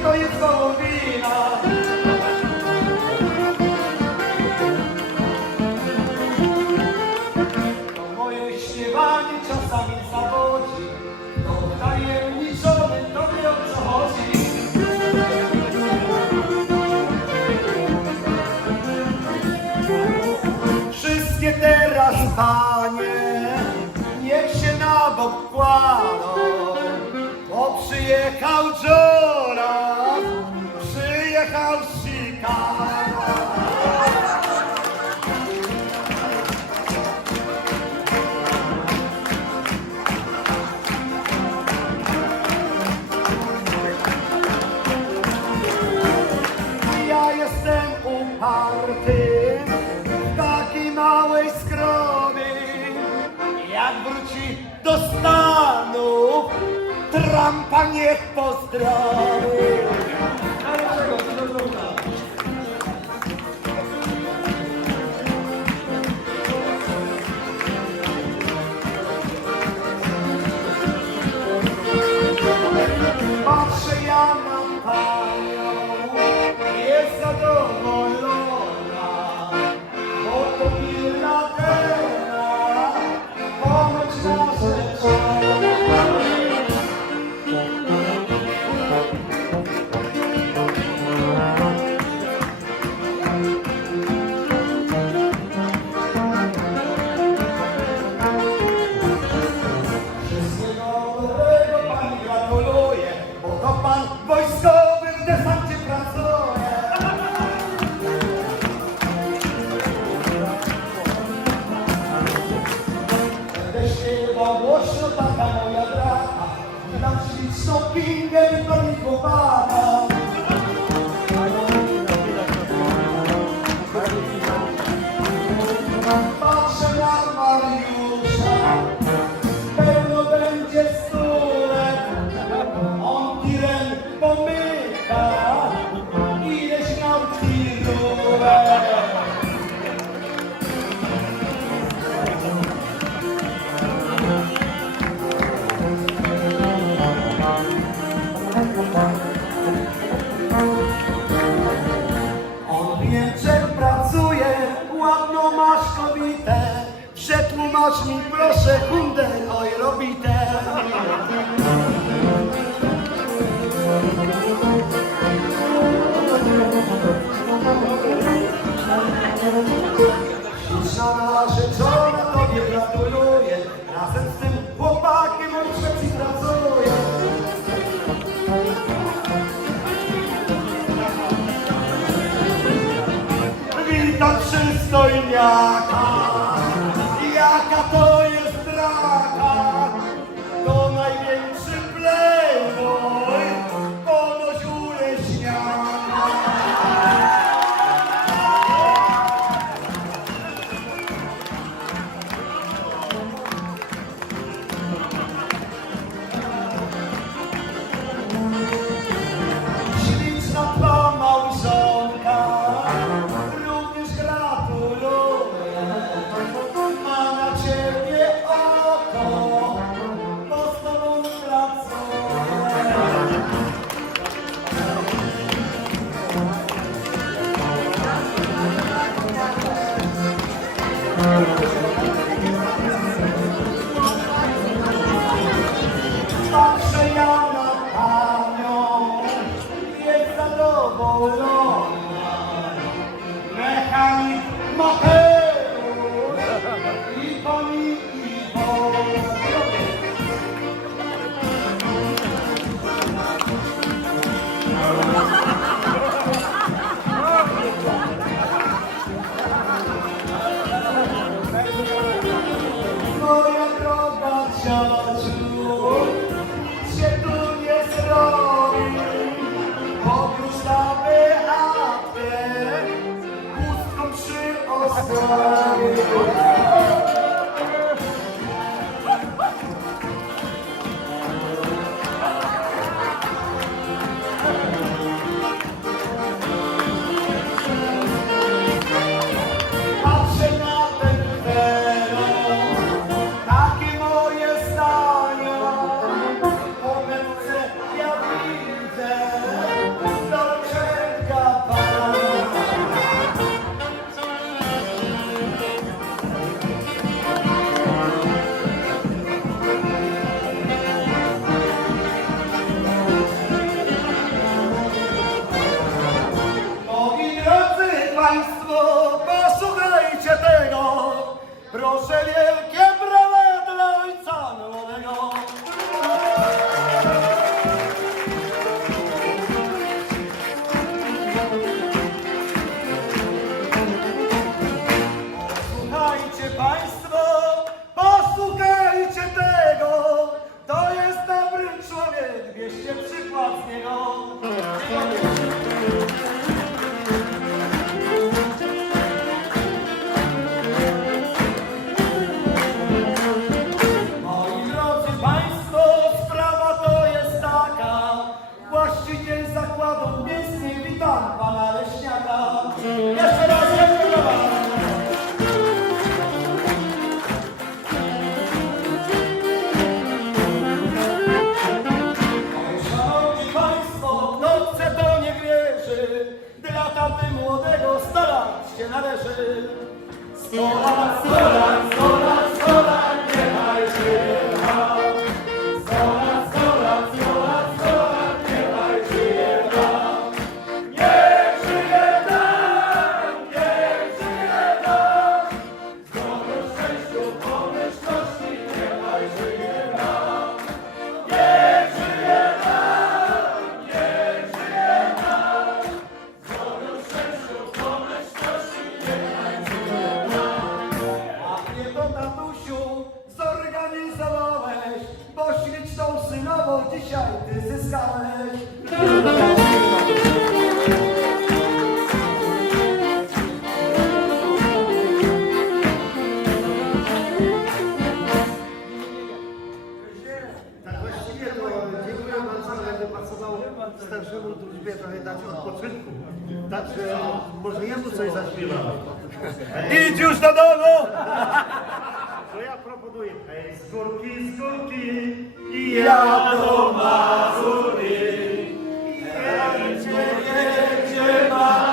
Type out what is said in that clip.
Tylko jest wołowina. To moje śpiewanie czasami zawodzi. To tajemniczony, to o co chodzi. Wszystkie teraz panie, niech się na bok kładą, bo przyjechał Jola, do Stanów, Trumpa niech pozdrowi. 바다 모여들아 그 당신이 썩인 내 눈을 보고 봐라. Przetłumacz mi proszę hundę, oj robite. Śliczna narzeczona tobie gratuluję, razem z tym chłopakiem on Szwecji pracuje. Witam przystojniaka, Deus. Proseliel que laty młodego, sto się należy. Sto lat, sto lat, sto lat, sto lat. dzisiaj ty zyskałeś. Tak właściwie to dziękuję Wam za będę pracował starszemu drużbie trochę dać odpoczynku. Także może jemu coś zaśpiewamy. Idź już do domu! To ja proponuję. Ej, skórki, skórki! Iadoma Zuri, Ecce, Ecce, Ecce,